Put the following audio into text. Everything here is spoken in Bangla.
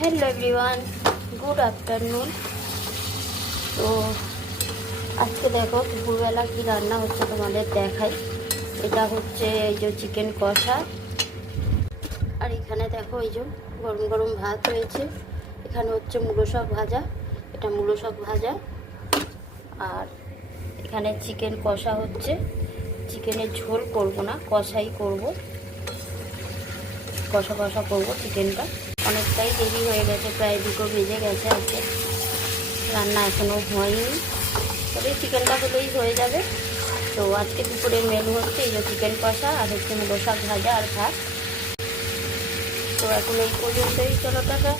Hello everyone, good afternoon. তো আজকে দেখো দুপুরবেলা কি রান্না হচ্ছে তোমাদের দেখাই। এটা হচ্ছে এই যে চিকেন কষা, আর এখানে দেখো এই যে গরম গরম ভাত হয়েছে। এখানে হচ্ছে মূলো শাক ভাজা, এটা মূলো শাক ভাজা। আর এখানে চিকেন কষা হচ্ছে, চিকেনের ঝোল করব না, কষাই করব, কষা কষা করবো চিকেনটা। অনেকটাই দেরি হয়ে গেছে, প্রায় 2টো বেজে গেছে। আজকে রান্না এখনও হয়নি, তবে চিকেনটা হলেই হয়ে যাবে। তো আজকে দুপুরের মেনু হচ্ছে এই যে চিকেন কষা, আর হচ্ছে মূলো শাক ভাজা আর ভাত। তো এখন এই পর্যন্তই, চলো টাটা।